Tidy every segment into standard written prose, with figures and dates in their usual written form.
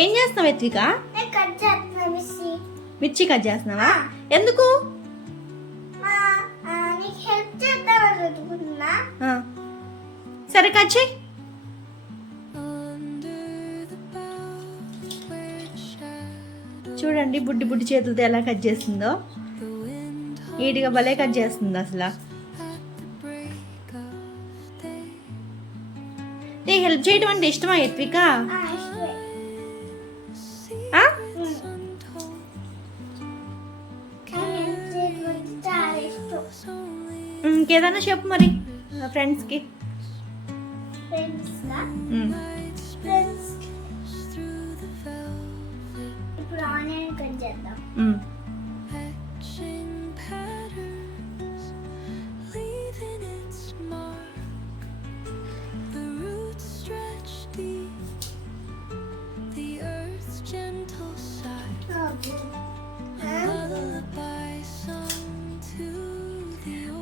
ఏం చేస్తున్నావు ఎత్విక? మిర్చి కట్ చేస్తున్నావా? ఎందుకు? సరే కట్ చేయి. చూడండి బుడ్డి బుడ్డి చేతులతో ఎలా కట్ చేస్తుందో. నీట్గా భలే కట్ చేస్తుంది అసలు. హెల్ప్ చేయడం అంటే ఇష్టమా ఎత్విక? ఇంకేదన్నా చెప్పు మరి ఫ్రెండ్స్కి. ఇప్పుడు ఆనియన్ కట్ చేద్దాం.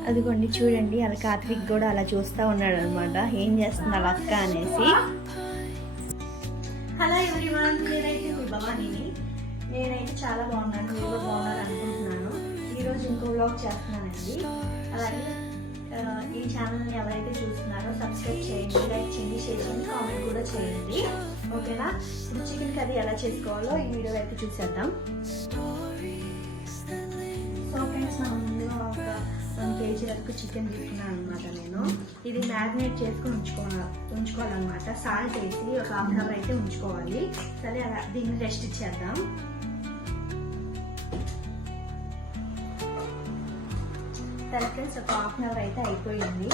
అదిగోండి చూడండి, అలా కార్తీక్ కూడా అలా చూస్తూ ఉన్నాడు అనమాట, ఏం చేస్తున్నారు అక్క అనేసి. హలో ఎవ్రీవన్, నేనైతే మీ భవానీని. నేనైతే చాలా బాగున్నాను, మీరు కూడా బాగున్నారు అనుకుంటున్నాను. ఈరోజు ఇంకో వ్లాగ్ చేస్తున్నానండి. అలాగే ఈ ఛానల్ని ఎవరైతే చూస్తున్నారో సబ్స్క్రైబ్ చేయండి, లైక్ చేయండి, షేర్ చేయండి, కామెంట్ కూడా చేయండి. ఓకేనా? ఇప్పుడు చికెన్ కర్రీ ఎలా చేసుకోవాలో ఈ వీడియో అయితే చూసేద్దాం. సో ఫ్రెండ్స్, నా ముందుగా ఒక 1 kg వరకు చికెన్ తీసుకున్నాను అనమాట. నేను ఇది మ్యారినేట్ చేసుకుని ఉంచుకోవాలన్నమాట. సాల్ట్ వేసి ఒక 1/2 hour అయితే ఉంచుకోవాలి. సరే, అలా దీన్ని రెస్ట్ ఇచ్చేద్దాం. సరే ఫ్రెండ్స్, ఒక 1/2 hour అయితే అయిపోయింది.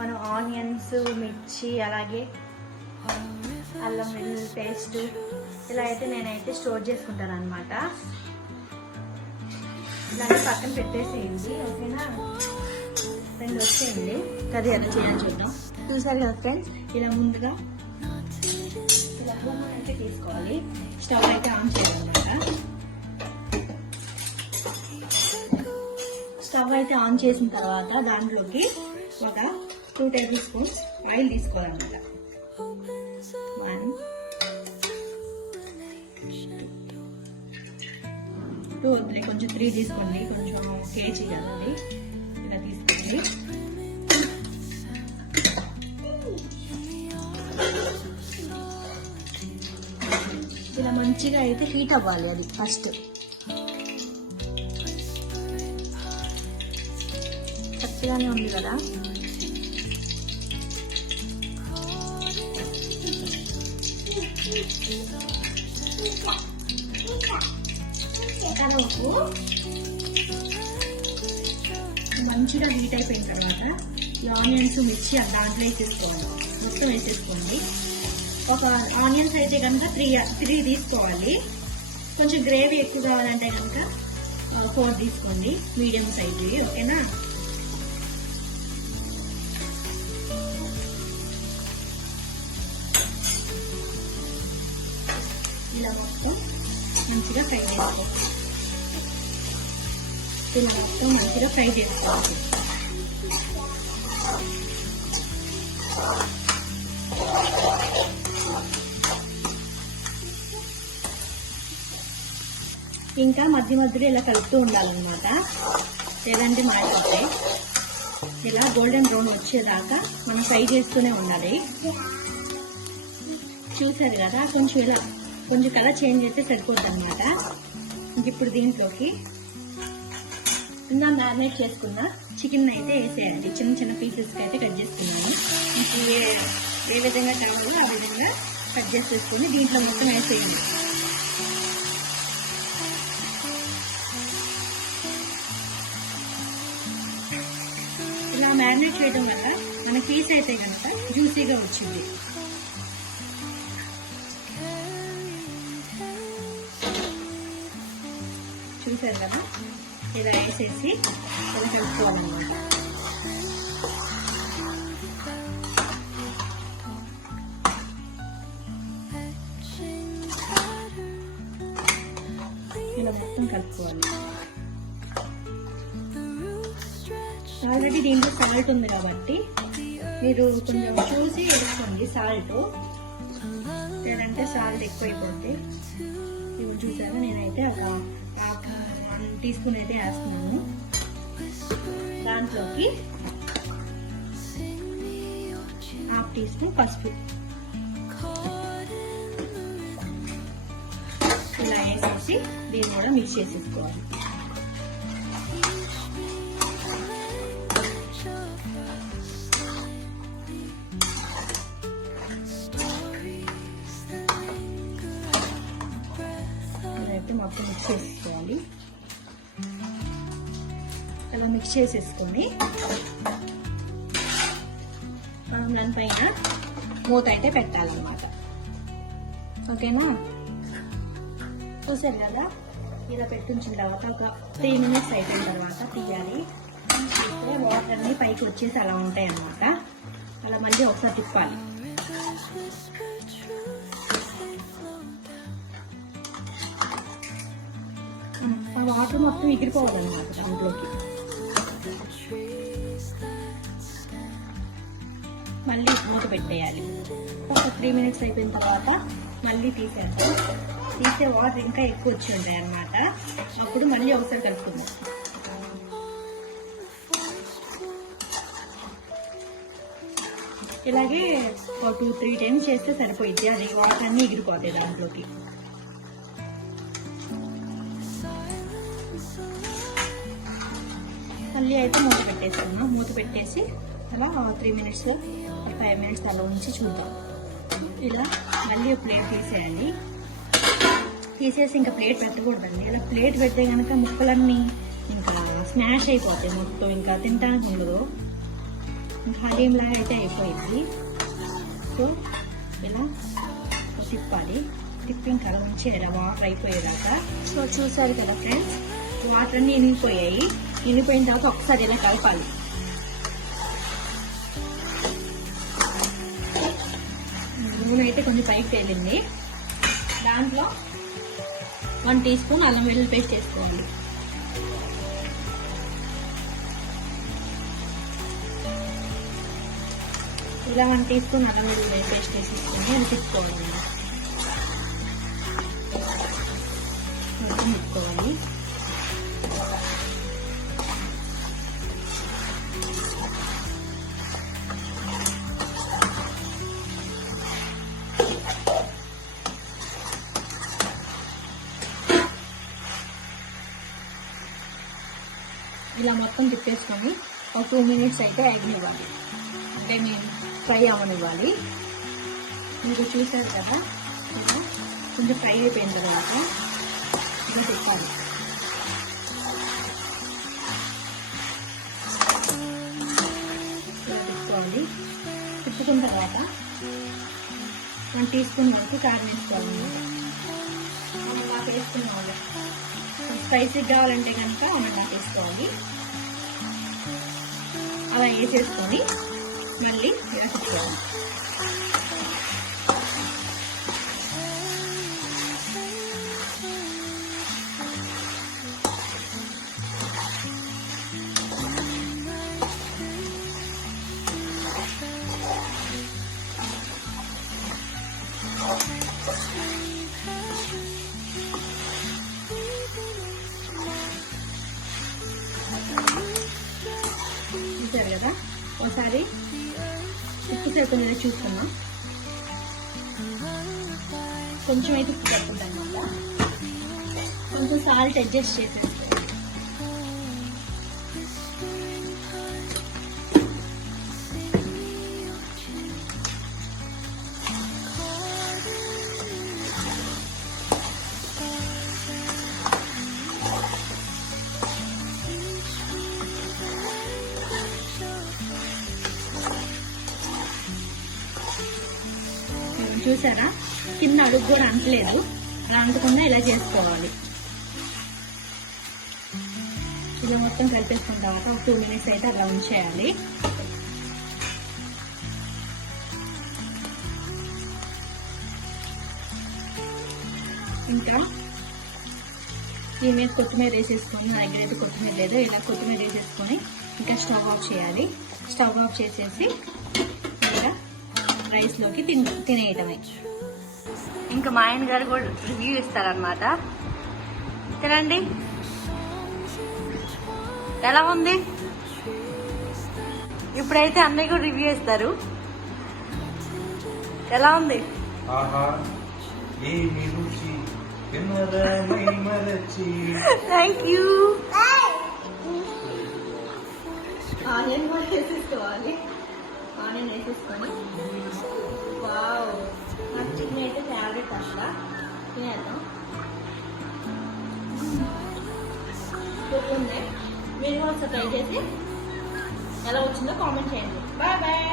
మనం ఆనియన్స్, మిర్చి, అలాగే అల్లం వెల్లుల్లి పేస్ట్ ఇలా అయితే నేనైతే స్టోర్ చేసుకుంటాను అనమాట. ఇలాంటి పక్కన పెట్టేసేయండి. ఓకేనా? 2 వచ్చేయండి. కర్రీ ఎలా చేయాలి చూద్దాం. చూసారు కదా ఫ్రెండ్స్, ఇలా ముందుగా ఇలా బొమ్మ అయితే తీసుకోవాలి. స్టవ్ అయితే ఆన్ చేయాలన్నమాట. స్టవ్ అయితే ఆన్ చేసిన తర్వాత దాంట్లోకి ఒక 2 tablespoons ఆయిల్ తీసుకోవాలన్నమాట. 1, 2 వద్దులే, కొంచెం 3 తీసుకోండి, కొంచెం kg కదండి. ఇలా తీసుకోండి. ఇలా మంచిగా అయితే హీట్ అవ్వాలి. అది ఫస్ట్ పచ్చిగానే ఉంది కదా. మంచిగా హీట్ అయిపోయిన తర్వాత ఈ ఆనియన్స్, మిర్చి దాంట్లో వేసేసుకోవాలి. మొత్తం వేసేసుకోండి. ఒక ఆనియన్స్ అయితే కనుక 3 తీసుకోవాలి. కొంచెం గ్రేవీ ఎక్కువ కావాలంటే కనుక 4 తీసుకోండి, మీడియం సైజు. ఓకేనా? ఇలా మొత్తం మంచిగా ఫ్రై చేసుకోవాలి. ఇలా మొత్తం మంచిగా ఫ్రై చేసుకోవాలి. ఇంకా మధ్య మధ్యలో ఇలా కలుపుతూ ఉండాలన్నమాట, లేదంటే మాడిపోతాయి. ఇలా గోల్డెన్ బ్రౌన్ వచ్చేదాకా మనం ఫ్రై చేస్తూనే ఉండాలి. చూసారు కదా, కొంచెం కలర్ చేంజ్ అయితే సరిపోద్ది అనమాట. ఇప్పుడు దీంట్లోకి మ్యారినేట్ చేసుకున్న చికెన్ అయితే వేసేయాలి. చిన్న చిన్న పీసెస్కి అయితే కట్ చేసుకున్నాను. మీకు ఏ విధంగా కావాలో ఆ విధంగా కట్ చేసేసుకొని దీంట్లో మొత్తం వేసేయండి. ఇలా మ్యారినేట్ చేయడం వల్ల మన పీస్ అయితే కనుక జ్యూసీగా వచ్చింది. చూసారు కదా, ఇలా వేసేసి ఇలా కలుపుకోవాలన్నమాట. ఇలా మొత్తం కలుపుకోవాలి. ఆల్రెడీ దీంట్లో సాల్ట్ ఉంది కాబట్టి మీరు కొంచెం చూసి వేసుకోండి సాల్ట్, లేదంటే సాల్ట్ ఎక్కువైపోతే. ఇవి చూసారా, నేనైతే అలా 1 టీ స్పూన్ అయితే వేస్తున్నాను. దాంట్లోకి 1/2 టీ స్పూన్ పసుపు ఇలా వేసేసి దీన్ని కూడా మిక్స్ చేసేసుకోవాలి. మొత్తం మిక్స్ చేసుకోవాలి. అలా మిక్స్ చేసేసుకొని మనం దానిపైన మూత అయితే పెట్టాలన్నమాట. ఓకేనా? చూసారు కదా, ఇలా పెట్టించిన తర్వాత ఒక 3 మినిట్స్ అయిపోయిన తర్వాత తీయాలి. ఇప్పుడే వాటర్ అన్ని పైకి వచ్చేసి అలా ఉంటాయి అన్నమాట. అలా మళ్ళీ ఒకసారి తిప్పాలి. ఆ వాటర్ మొత్తం ఎగిరిపోవాలన్నమాట దాంట్లోకి. మళ్ళీ మూత పెట్టేయాలి. ఒక 3 మినిట్స్ అయిపోయిన తర్వాత మళ్ళీ తీసేద్దాం. తీసే వాటర్ ఇంకా ఎక్కువ వచ్చి ఉంటాయి అన్నమాట. అప్పుడు మళ్ళీ ఒకసారి కలుపుకుందాం. ఇలాగే ఒక 2-3 టైమ్స్ చేస్తే సరిపోయిద్ది. అది వాటర్ అన్ని ఎగిరిపోతాయి దాంట్లోకి. మళ్ళీ అయితే మూత పెట్టేసుకున్నాం. మూత పెట్టేసి అలా 3 మినిట్స్ 5 మినిట్స్ అలా ఉంచి చూద్దాం. ఇలా మళ్ళీ ప్లేట్ తీసేయాలి. తీసేసి ఇంకా ప్లేట్ పెట్టకూడదండి. ఇలా ప్లేట్ పెడితే కనుక ముక్కలన్నీ ఇంకా స్మాష్ అయిపోతాయి మొత్తం, ఇంకా తినడానికి ఉండదు. ఇంకా హలీంలాగా అయితే అయిపోయింది. సో ఇలా తిప్పాలి. తిప్పి ఇంకా అలా ఉంచేయాలి వాటర్ అయిపోయేదాకా. సో చూసారు కదా ఫ్రెండ్స్, వాటర్ అన్నీ ఎనిగిపోయాయి. ఎనిగిపోయిన తర్వాత ఒకసారి ఇలా కలపాలి. నూనె అయితే కొంచెం పైకి తేలింది. దాంట్లో 1 టీ స్పూన్ అల్లం వెల్లుల్లి పేస్ట్ వేసుకోండి. ఇలా 1 టీ స్పూన్ అల్లం వెల్లుల్లి పేస్ట్ వేసేసుకొని అది తిప్పుకోవాలి. తిప్పుకోవాలి. ఇలా మొత్తం తిప్పేసుకొని ఒక 2 మినిట్స్ అయితే ఎగనివ్వాలి. అంటే మేము ఫ్రై అవ్వనివ్వాలి. మీరు చూసారు కదా, కొంచెం ఫ్రై అయిపోయిన తర్వాత ఇలా తిప్పాలి. ఇలా తిప్పుకోవాలి. తిప్పుకున్న తర్వాత 1 టీ స్పూన్ వరకు కారం వేసుకోవాలి. మనం బాగా వేసుకున్నాము. స్పైసీ కావాలంటే కనుక మనం వేసుకోవాలి. అలా వేసేసుకొని మళ్ళీ ఇలా తిప్పుకోవాలి. చూసారు కదా, ఒకసారి ఉప్పు సరిపోయిందో చూసుకున్నాం. కొంచెం అయితే ఉప్పు సరిపోతుంది అన్నమాట. కొంచెం సాల్ట్ అడ్జస్ట్ చేసేసుకోండి. చూసారా, కింద అడుగు కూడా అంటలేదు. అలా అంటకుండా ఇలా చేసుకోవాలి. ఇది మొత్తం కలిపేసుకున్న తర్వాత ఒక 2 మినిట్స్ అయితే అలా ఉంచేయాలి. ఇంకా దీని మీద కొత్తిమీర వేసేసుకొని, నా దగ్గర అయితే కొత్తిమీర లేదు, ఇలా కొత్తిమీర వేసేసుకొని ఇంకా స్టవ్ ఆఫ్ చేయాలి. స్టవ్ ఆఫ్ చేసేసి రైస్లోకి తినేయటమే. ఇంకా మా ఆయన గారు కూడా రివ్యూ ఇస్తారనమాట. తినండి, ఎలా ఉంది? ఇప్పుడైతే అన్నయ్య కూడా రివ్యూ ఇస్తారు. ఎలా ఉంది? Thank you. ఆనియన్ కూడా వేసేసుకోవాలి. ఆనియన్ వేసేసుకొని వావ్, నాకు చికెన్ అయితే ఫేవరెట్ అసలు. తినేద్దాం. ఉంది, మీరు కూడా ట్రై చేసి ఎలా వచ్చిందో కామెంట్ చేయండి. Bye bye.